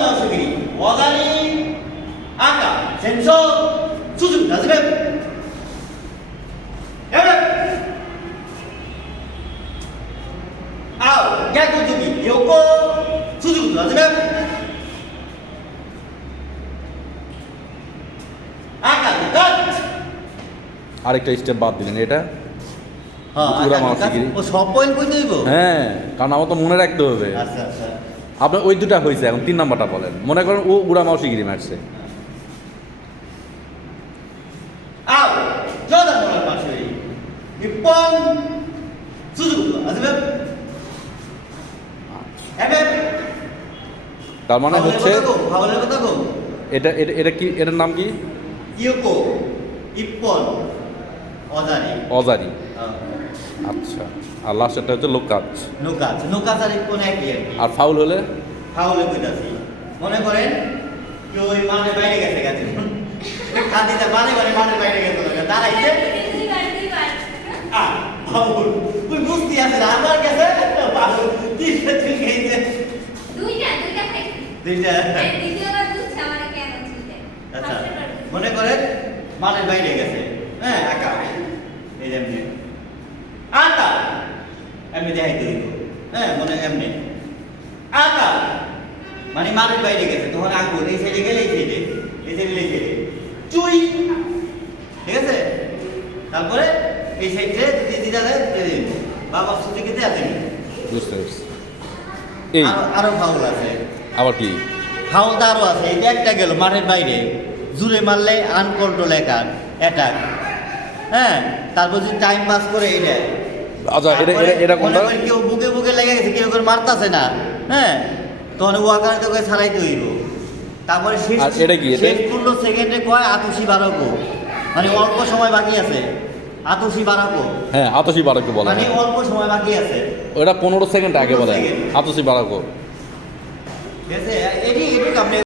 마우스끼리 어다리 아까 센서 수준 나즈면 야면 아우 야구두기 요거 수준 나즈면 আকা কাট আরেকটা স্টেপ বাদ দিলেন এটা হ্যাঁ উড়া মাউসিগিরি। ও সব পয়েন্ট কই দেব হ্যাঁ, কারণ আমার তো মনে রাখতে হবে। আচ্ছা আচ্ছা আপনার ওই দুটা হয়েছে, এখন 3 নাম্বারটা বলেন। মনে করেন ও উড়া মাউসিগিরি মারছে, আও জোদা বলার পাশে ইপন সুজুকু আসবে এবে তার মানে হচ্ছে ভাবলে কথা গো এটা এটা এটা কি, এটার নাম কি? ইয়োকো ইপন অজারি অজারি। হ্যাঁ আচ্ছা, আর লাস্টেরটা হচ্ছে লোকাচ। নোকাচ নোকাচ আর ইপন একই আর কি আর ফাউল হলে ফাউলে কইতাছি মনে করেন কেউ ওই মানে বাইরে গেছে গেছে খাদিতে মানে বাইরে গেছে দাঁড়াইছে ফাউল তুই বুঝতে আছে না আমার কাছে ফাউল তিনটা ঠিক গেছে দুইটা আচ্ছা মনে করেন মানে বাইরে গেছে হ্যাঁ আকা এই যেমনি আকা এমনি দেখাই দিব হ্যাঁ মনে এমনি আকা মানে মানের বাইরে গেছে তখন আগুন এই সাইডে গেলে এই সাইডে চুই ঠিক আছে তারপরে এই সাইডে দিদা দেয় বাবা সুতিকে দেয়া দেবে বুঝতে পারছি। এই আরো ফাউল আছে আবার কি? ফাউল তো আরো আছে এটা একটা গেল মাঠের বাইরে জুড়ে মারলে আনকন্ট্রোল অ্যাটাক হ্যাঁ তারপর যদি টাইম পাস করে এটা আচ্ছা, এটা এটা এটা কোনটা? কেউ বুকে লেগে গেছে কেউ করে মারতাছে না হ্যাঁ তখন ওয়াকার তোকে ছাড়াইতে হইব তারপরে শেষ আর এটা কি? শেষ 15 সেকেন্ডে কয় আতসি বাড়াবো মানে অল্প সময় বাকি আছে আতসি বাড়াবো হ্যাঁ, আতসী বারাকো বলে। মানে অল্প সময় বাকি আছে ওটা 15 সেকেন্ড আগে 15 বলে সেকেন্ড। আতসী বারাকো। ঠিক আছে এটি আপনি